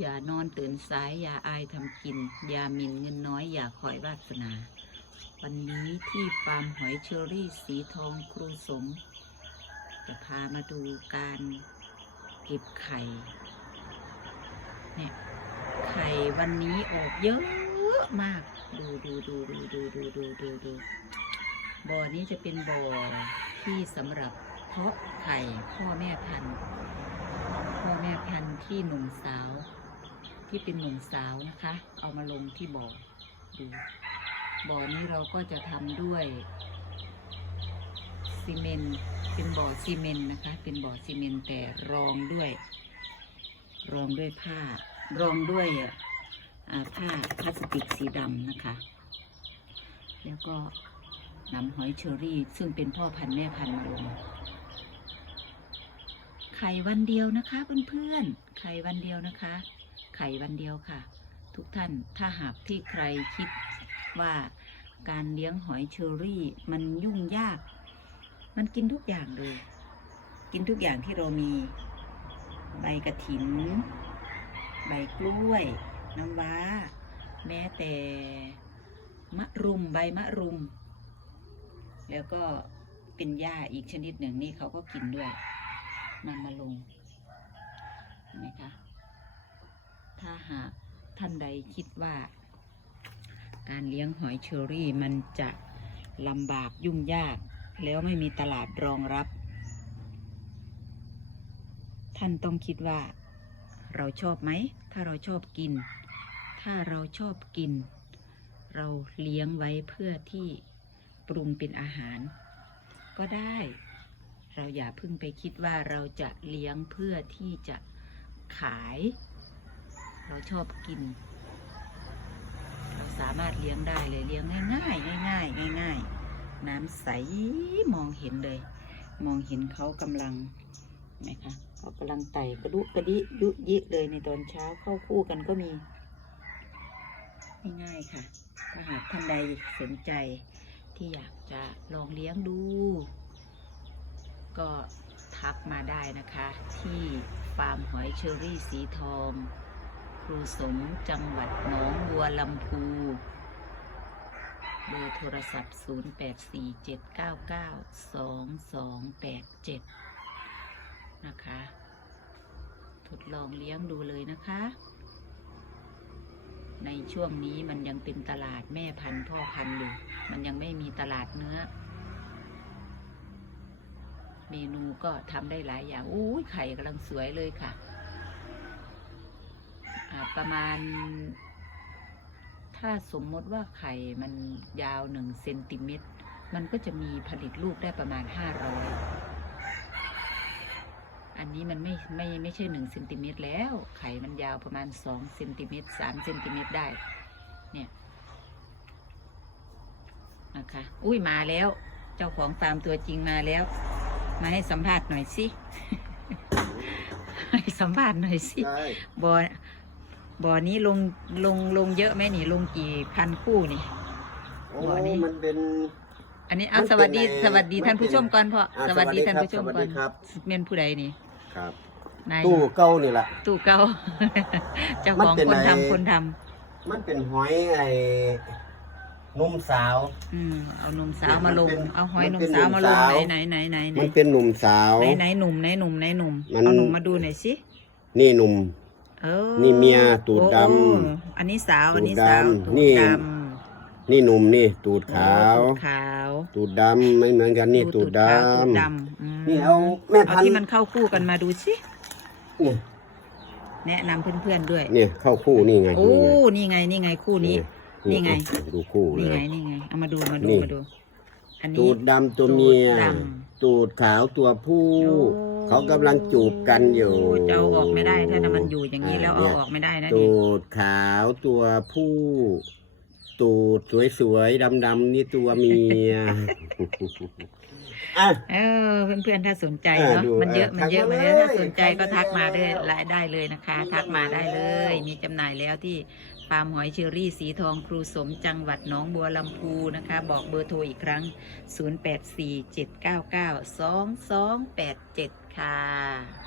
อย่านอนตื่นสาย อย่าอายทำกิน อย่าหมิ่นเงินน้อย อย่าคอยวาสนา วันนี้ที่ฟาร์มหอยเชอรี่สีทองครูสม จะพามาดูการเก็บไข่ เนี่ย ไข่วันนี้ออกเยอะมาก ดูดูดูดูดูดูดูดูดูบ่อนี้จะเป็นบ่อที่สำหรับเพาะไข่พ่อแม่พันธุ์พ่อแม่พันธุ์ที่หนุ่มสาว ที่เป็นหนุ่มสาวนะคะ เอามาลงที่บ่อดูบ่อนี้เราก็จะทำด้วยซีเมนต์เป็นบ่อซีเมนต์นะคะ เป็นบ่อซีเมนต์แต่รองด้วย รองด้วยผ้า รองด้วยผ้าพลาสติกสีดำนะคะ แล้วก็นำหอยเชอรี่ ซึ่งเป็นพ่อพันธุ์แม่พันธุ์มาลงไข่วันเดียวนะคะเพื่อนๆไข่วันเดียวนะคะ ไข่วันเดียวค่ะ ทุกท่านถ้าหากที่ใครคิดว่าการเลี้ยงหอยเชอรี่มันยุ่งยาก มันกินทุกอย่างเลย กินทุกอย่างที่เรามี ใบกระถิน ใบกล้วย น้ำว้า แม้แต่มะรุมใบมะรุม แล้วก็เป็นหญ้าอีกชนิดหนึ่งนี่เขาก็กินด้วยนำมาลงเห็นไหมคะ ถ้าหากท่านใดคิดว่า การเลี้ยงหอยเชอรี่มันจะลำบากยุ่งยาก แล้วไม่มีตลาดรองรับ ท่านต้องคิดว่า เราชอบไหม ถ้าเราชอบกิน ถ้าเราชอบกิน เราเลี้ยงไว้เพื่อที่ปรุงเป็นอาหาร ก็ได้ เราอย่าเพิ่งไปคิดว่าเราจะเลี้ยงเพื่อที่จะขาย เราชอบกิน เราสามารถเลี้ยงได้เลยเลี้ยงง่ายๆง่ายๆง่ายๆน้ำใสมองเห็นเลย มองเห็นเขากำลังนะคะเขากำลังไต่กระดุกระดิยุยิเลยในตอนเช้าเข้าคู่กันก็มีง่ายๆค่ะ ถ้าหากท่านใดสนใจที่อยากจะลองเลี้ยงดู ก็ทักมาได้นะคะ ที่ฟาร์มหอยเชอรี่สีทอง รูสมจังหวัดหนองบัวลำพูเบอร์โทรศัพท์ 0847992287 นะคะ ทดลองเลี้ยงดูเลยนะคะ ในช่วงนี้มันยังเป็นตลาดแม่พันธุ์พ่อพันธุ์อยู่ มันยังไม่มีตลาดเนื้อ เมนูก็ทำได้หลายอย่าง อู้ยไข่กำลังสวยเลยค่ะ ประมาณ ถ้าสมมติว่าไข่มันยาวหนึ่งเซนติเมตร มันก็จะมีผลิตลูกได้ประมาณห้าร้อยอันนี้มันไม่ไม่ไม่ใช่หนึ่งเซนติเมตรแล้ว ไข่มันยาวประมาณสองเซนติเมตรสามเซนติเมตรได้ เนี่ยนะคะ อุ้ยมาแล้ว เจ้าของฟาร์มตัวจริงมาแล้ว มาให้สัมภาษณ์หน่อยสิให้สัมภาษณ์หน่อยสิได้บอ บ่อนี้ลงลงลงเยอะไหมนี่ ลงกี่พันคู่นี่ โอ้บ่อนี้ มันเป็น อันนี้เอามันเป็นสวัสดีในสวัสดีมันท่านผู้ชมก่อนพ่ออ่าสวัสดีสวัสดีท่านผู้ชมครับก่อนสวัสดีครับ เมนผู้ใดนี่ครับนายตู้เก้านี่แหละ ตู้เก่า เจ้ามันของเป็นคนไอ้ทำคนทำมันเป็นหอยไอ้นุ่มสาว อืมเอาหนุ่มสาวมาลง มันเป็นเอาหอยหมันนุ่มเป็นสาวมาลงหนุ่มสาวไหนไหนไหนไหนไหนมันเป็นหนุ่มสาว ไหนไหนหนุ่มไหนหนุ่มไหนหนุ่มมัน เอาหนุ่มมาดูหน่อยสินี่หนุ่ม เออนี่เมียตูดดำ โอ้อันนี้สาว อันนี้ตูดสาวดำตูดนี่ดนี่หนุ่มนี่ตูดำขาว ตูดขาวตูดดำไม่เหมือนกันนี่ตูดดขาวตูดำดำอืมนี่เอาแม่เอาพันที่ธุ์มันเข้าคู่กันมาดูสินี่แนะนำเพื่อนๆด้วยนี่เข้าคู่นี่ไงโอ้ นี่ไงนี่ไง นี่ไง คู่นี้ นี่ไงอะดูคู่นี่เลไง ย นี่ไง เอามาดู มาดู นี่ มาดู อันตูนี้ดดำตัวเมีย ตูดดตูดขาวตัวผู้ โอ้ เขากำลังจูบกันอยู่จะเอาออกไม่ได้ ถ้ามันอยู่อย่างนี้แล้วเอาเนี่ยออกไม่ได้นะตูนี่ดขาวตัวผู้ ตูดสวยๆดำๆนี่ตัวเมียอะ เออเพื่อนๆถ้าสนใจเออเนาะดูมันเยอะเออมันเยอะทัมันกเยมาอะเลยถ้าสนใจก็ทัทักกมามาได้เลยได้เลยนะคะมีทักมาได้เลยจำหน่ายแล้วมีจำหน่ายแล้วที่ฟาร์มหอยเชอรี่สีทองครูสมจังหวัดหนองบัวลำพูนะคะ บอกเบอร์โทรอีกครั้ง 0847992287 ค่ะ